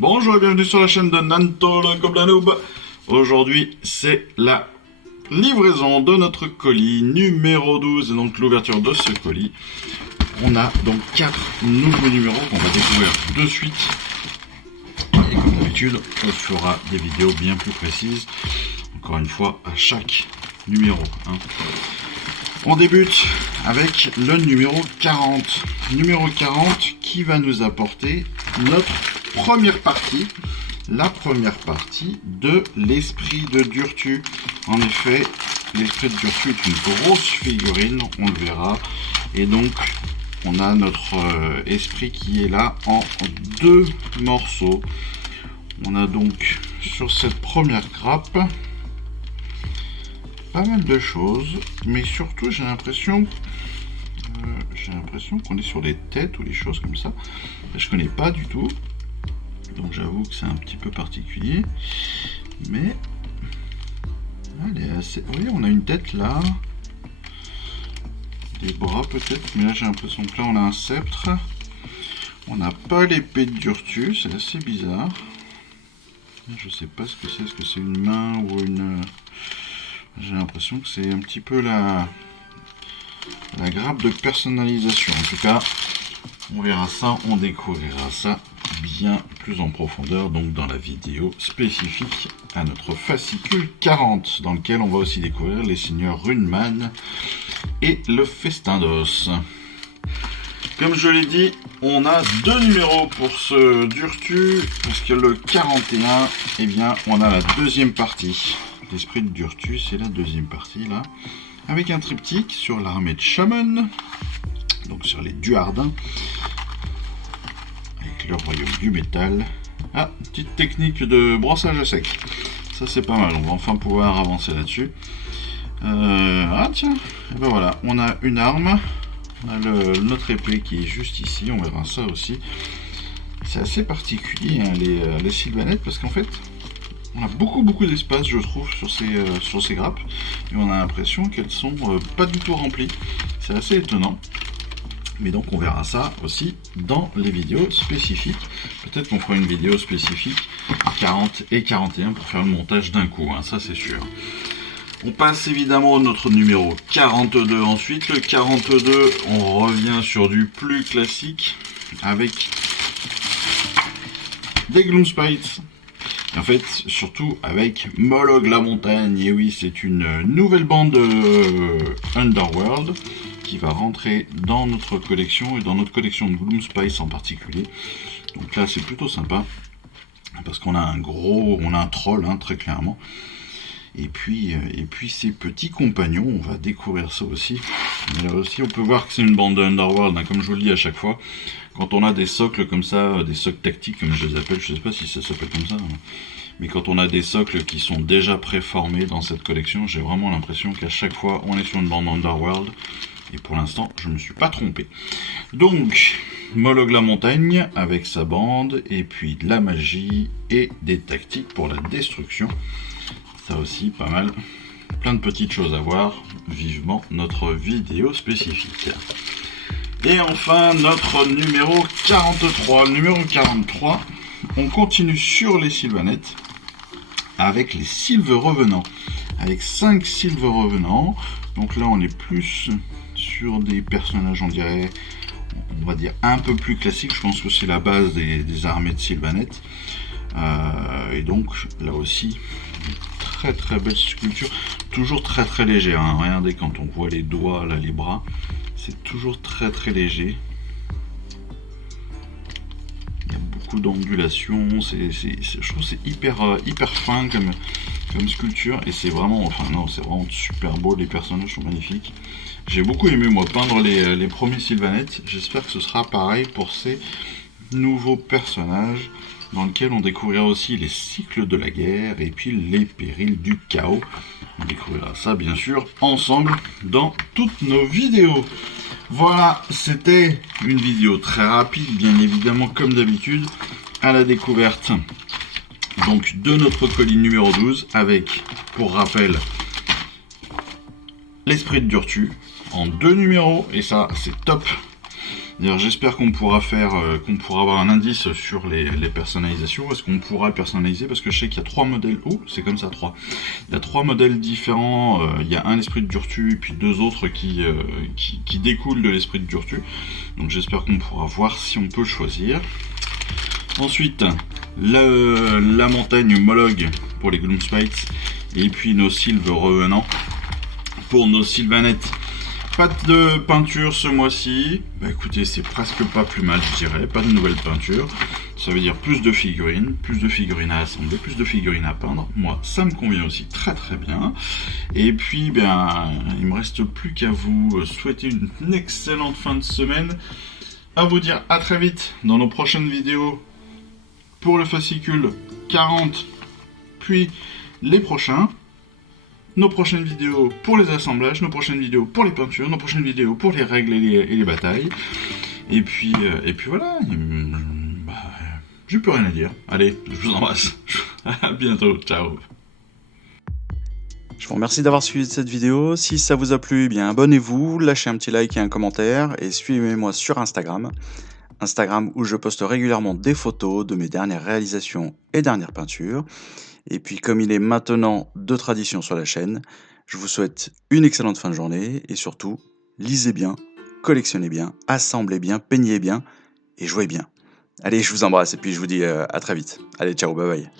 Bonjour et bienvenue sur la chaîne de Nanto le Gobelin Noob. Aujourd'hui c'est la livraison de notre colis numéro 12 et donc l'ouverture de ce colis. On a donc 4 nouveaux numéros qu'on va découvrir de suite. Et comme d'habitude on fera des vidéos bien plus précises, encore une fois à chaque numéro. On débute avec le numéro 40. Numéro 40 qui va nous apporter notre première partie, la première partie de l'esprit de Durtu. En effet, l'esprit de Durtu est une grosse figurine, on le verra. Et donc, on a notre esprit qui est là en 2 morceaux. On a donc sur cette première grappe pas mal de choses, mais surtout j'ai l'impression qu'on est sur les têtes ou les choses comme ça. Je connais pas du tout, donc j'avoue que c'est un petit peu particulier, mais elle est assez... Oui, on a une tête là, des bras peut-être, mais là j'ai l'impression que là on a un sceptre. On n'a pas l'épée de Durtu, c'est assez bizarre. Je sais pas ce que c'est, est-ce que c'est une main ou une... J'ai l'impression que c'est un petit peu la grappe de personnalisation. En tout cas, on verra ça, on découvrira ça bien plus en profondeur, donc dans la vidéo spécifique à notre fascicule 40, dans lequel on va aussi découvrir les seigneurs Runeman et le festin d'os. Comme je l'ai dit, on a 2 numéros pour ce Durtu, parce que le 41, eh bien, on a la deuxième partie. L'esprit de Durtu, c'est la deuxième partie là, avec un triptyque sur l'armée de Shaman, donc sur les Duardins, avec le royaume du métal. Ah, petite technique de brossage à sec, ça c'est pas mal, on va enfin pouvoir avancer là-dessus. Ah tiens, et ben voilà, on a une arme, on a notre épée qui est juste ici, on verra ça aussi. C'est assez particulier hein, les sylvanettes, parce qu'en fait, on a beaucoup d'espace, je trouve, sur ces grappes, et on a l'impression qu'elles sont pas du tout remplies. C'est assez étonnant, mais donc on verra ça aussi dans les vidéos spécifiques. Peut-être qu'on fera une vidéo spécifique 40 et 41 pour faire le montage d'un coup, hein, ça c'est sûr. On passe évidemment à notre numéro 42 ensuite. Le 42, on revient sur du plus classique, avec des Gloomspites. En fait, surtout avec Mollog la montagne, et oui, c'est une nouvelle bande Underworld qui va rentrer dans notre collection, et dans notre collection de Gloomspice en particulier. Donc là, c'est plutôt sympa, parce qu'on a un troll, hein, très clairement. Et puis ses petits compagnons, on va découvrir ça aussi. Mais là aussi, on peut voir que c'est une bande de Underworld, hein, comme je vous le dis à chaque fois. Quand on a des socles comme ça, des socles tactiques comme je les appelle, je sais pas si ça s'appelle comme ça, hein. Mais quand on a des socles qui sont déjà préformés dans cette collection, j'ai vraiment l'impression qu'à chaque fois, on est sur une bande Underworld. Et pour l'instant, je ne me suis pas trompé. Donc, Mollog la montagne avec sa bande, et puis de la magie et des tactiques pour la destruction. Ça aussi, pas mal. Plein de petites choses à voir. Vivement notre vidéo spécifique. Et enfin, notre numéro 43. Le numéro 43, on continue sur les sylvanettes avec les Sylves Revenants. Avec 5 Sylves Revenants. Donc là, on est plus sur des personnages, on dirait, on va dire, un peu plus classiques. Je pense que c'est la base des armées de sylvanettes. Et donc, là aussi, très belle sculpture. Toujours très léger. Hein. Regardez, quand on voit les doigts, là, les bras, c'est toujours très léger. Il y a beaucoup d'ondulations. Je trouve que c'est hyper fin comme sculpture. Et c'est vraiment, enfin non, c'est vraiment super beau. Les personnages sont magnifiques. J'ai beaucoup aimé, moi, peindre les premiers sylvanettes. J'espère que ce sera pareil pour ces nouveaux personnages, dans lequel on découvrira aussi les cycles de la guerre et puis les périls du chaos. On découvrira ça bien sûr ensemble dans toutes nos vidéos. Voilà, c'était une vidéo très rapide, bien évidemment comme d'habitude, à la découverte donc de notre colis numéro 12 avec, pour rappel, l'esprit de Durtu en 2 numéros, et ça c'est top. D'ailleurs, j'espère qu'on pourra avoir un indice sur les personnalisations. Est-ce qu'on pourra personnaliser? Parce que je sais qu'il y a 3 modèles. Oh, c'est comme ça, 3. Il y a 3 modèles différents. Il y a un l'esprit de Durtu et puis 2 autres qui découlent de l'esprit de Durtu. Donc j'espère qu'on pourra voir si on peut choisir. Ensuite, la montagne homologue pour les Gloomspites. Et puis nos Sylves revenants pour nos Sylvanettes. Pas de peinture ce mois-ci. Bah écoutez, c'est presque pas plus mal, je dirais. Pas de nouvelles peintures. Ça veut dire plus de figurines à assembler, plus de figurines à peindre. Moi, ça me convient aussi très très bien. Et puis, ben, il me reste plus qu'à vous souhaiter une excellente fin de semaine. À vous dire à très vite dans nos prochaines vidéos pour le fascicule 40, puis les prochains. Nos prochaines vidéos pour les assemblages, nos prochaines vidéos pour les peintures, nos prochaines vidéos pour les règles et les batailles. Et puis voilà, bah, j'ai plus rien à dire. Allez, je vous embrasse. À bientôt, ciao. Je vous remercie d'avoir suivi cette vidéo. Si ça vous a plu, eh bien abonnez-vous, lâchez un petit like et un commentaire et suivez-moi sur Instagram. Instagram où je poste régulièrement des photos de mes dernières réalisations et dernières peintures. Et puis comme il est maintenant de tradition sur la chaîne, je vous souhaite une excellente fin de journée et surtout, lisez bien, collectionnez bien, assemblez bien, peignez bien et jouez bien. Allez, je vous embrasse et puis je vous dis à très vite. Allez, ciao, bye bye.